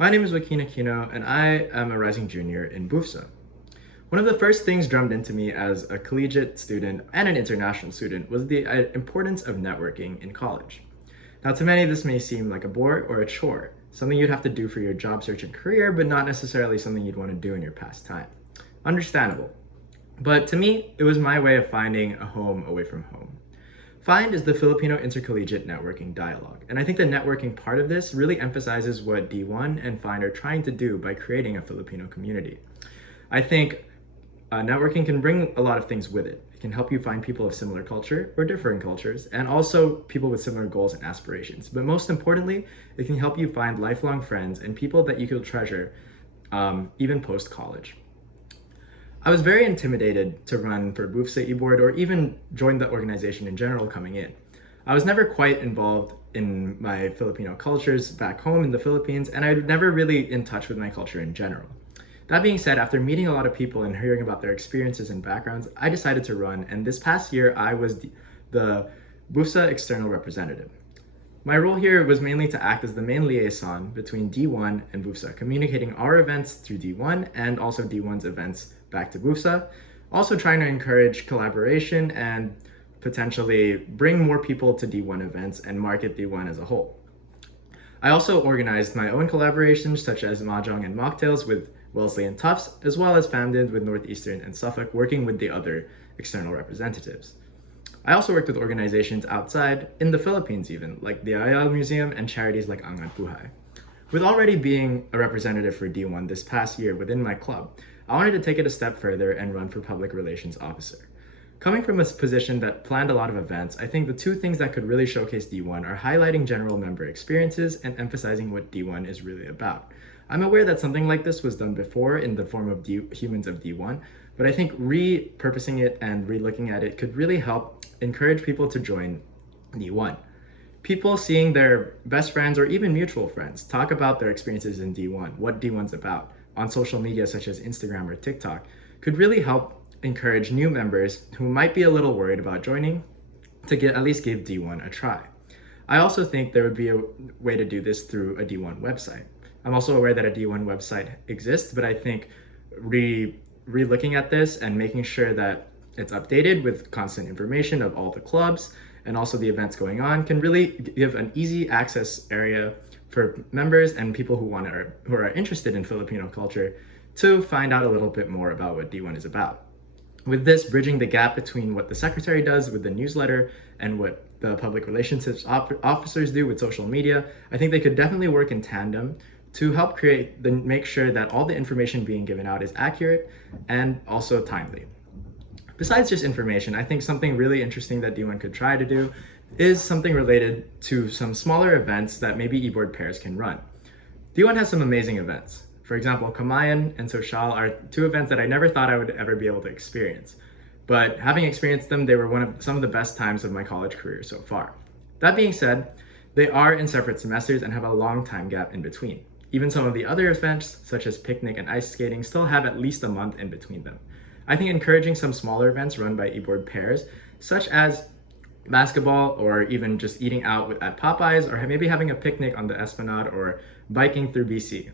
My name is Joaquin Aquino, and I am a rising junior in BUFSA. One of the first things drummed into me as a collegiate student and an international student was the importance of networking in college. Now, to many, this may seem like a bore or a chore, something you'd have to do for your job search and career, but not necessarily something you'd want to do in your pastime. Understandable. But to me, it was my way of finding a home away from home. FIND is the Filipino Intercollegiate Networking Dialogue, and I think the networking part of this really emphasizes what D1 and FIND are trying to do by creating a Filipino community. I think networking can bring a lot of things with it. It can help you find people of similar culture or differing cultures, and also people with similar goals and aspirations. But most importantly, it can help you find lifelong friends and people that you could treasure even post-college. I was very intimidated to run for BUFSA e-board or even join the organization in general coming in. I was never quite involved in my Filipino cultures back home in the Philippines, and I was never really in touch with my culture in general. That being said, after meeting a lot of people and hearing about their experiences and backgrounds, I decided to run, and this past year I was the BUFSA external representative. My role here was mainly to act as the main liaison between D1 and BUFSA, communicating our events through D1 and also D1's events back to BUFSA, also trying to encourage collaboration and potentially bring more people to D1 events and market D1 as a whole. I also organized my own collaborations such as Mahjong and Mocktails with Wellesley and Tufts, as well as FAMDID with Northeastern and Suffolk, working with the other external representatives. I also worked with organizations outside, in the Philippines even, like the Ayala Museum and charities like Angat Buhay. With already being a representative for D1 this past year within my club, I wanted to take it a step further and run for public relations officer. Coming from a position that planned a lot of events, I think the two things that could really showcase D1 are highlighting general member experiences and emphasizing what D1 is really about. I'm aware that something like this was done before in the form of Humans of D1, but I think repurposing it and relooking at it could really help encourage people to join D1. People seeing their best friends or even mutual friends talk about their experiences in D1, what D1's about, on social media such as Instagram or TikTok, could really help encourage new members who might be a little worried about joining to at least give D1 a try. I also think there would be a way to do this through a D1 website. I'm also aware that a D1 website exists, but I think re-looking at this and making sure that it's updated with constant information of all the clubs and also the events going on can really give an easy access area for members and people who are interested in Filipino culture to find out a little bit more about what D1 is about. With this, bridging the gap between what the secretary does with the newsletter and what the public relationships officers do with social media, I think they could definitely work in tandem to help make sure that all the information being given out is accurate and also timely. Besides just information, I think something really interesting that D1 could try to do is something related to some smaller events that maybe e-board pairs can run. D1 has some amazing events. For example, Kamayan and Social are two events that I never thought I would ever be able to experience. But having experienced them, they were some of the best times of my college career so far. That being said, they are in separate semesters and have a long time gap in between. Even some of the other events, such as picnic and ice skating, still have at least a month in between them. I think encouraging some smaller events run by e-board pairs, such as basketball or even just eating out at Popeyes or maybe having a picnic on the Esplanade or biking through BC.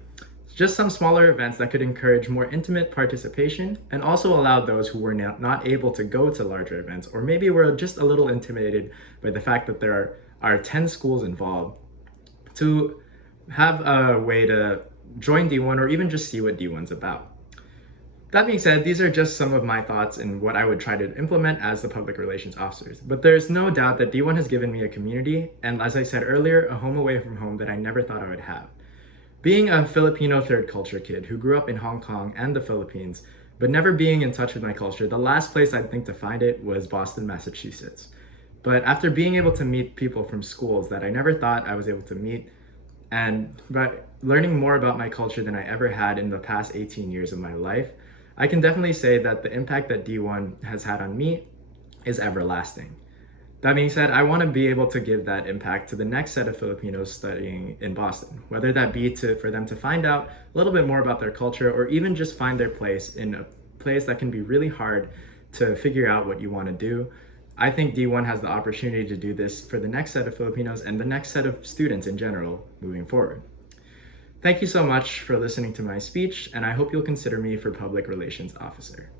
Just some smaller events that could encourage more intimate participation and also allow those who were not able to go to larger events or maybe were just a little intimidated by the fact that there are 10 schools involved to have a way to join D1 or even just see what D1's about. That being said, these are just some of my thoughts and what I would try to implement as the public relations officers. But there's no doubt that D1 has given me a community and, as I said earlier, a home away from home that I never thought I would have. Being a Filipino third culture kid who grew up in Hong Kong and the Philippines, but never being in touch with my culture, the last place I'd think to find it was Boston, Massachusetts. But after being able to meet people from schools that I never thought I was able to meet, and by learning more about my culture than I ever had in the past 18 years of my life, I can definitely say that the impact that D1 has had on me is everlasting. That being said, I want to be able to give that impact to the next set of Filipinos studying in Boston, whether that be for them to find out a little bit more about their culture or even just find their place in a place that can be really hard to figure out what you want to do. I think D1 has the opportunity to do this for the next set of Filipinos and the next set of students in general moving forward. Thank you so much for listening to my speech, and I hope you'll consider me for Public Relations Officer.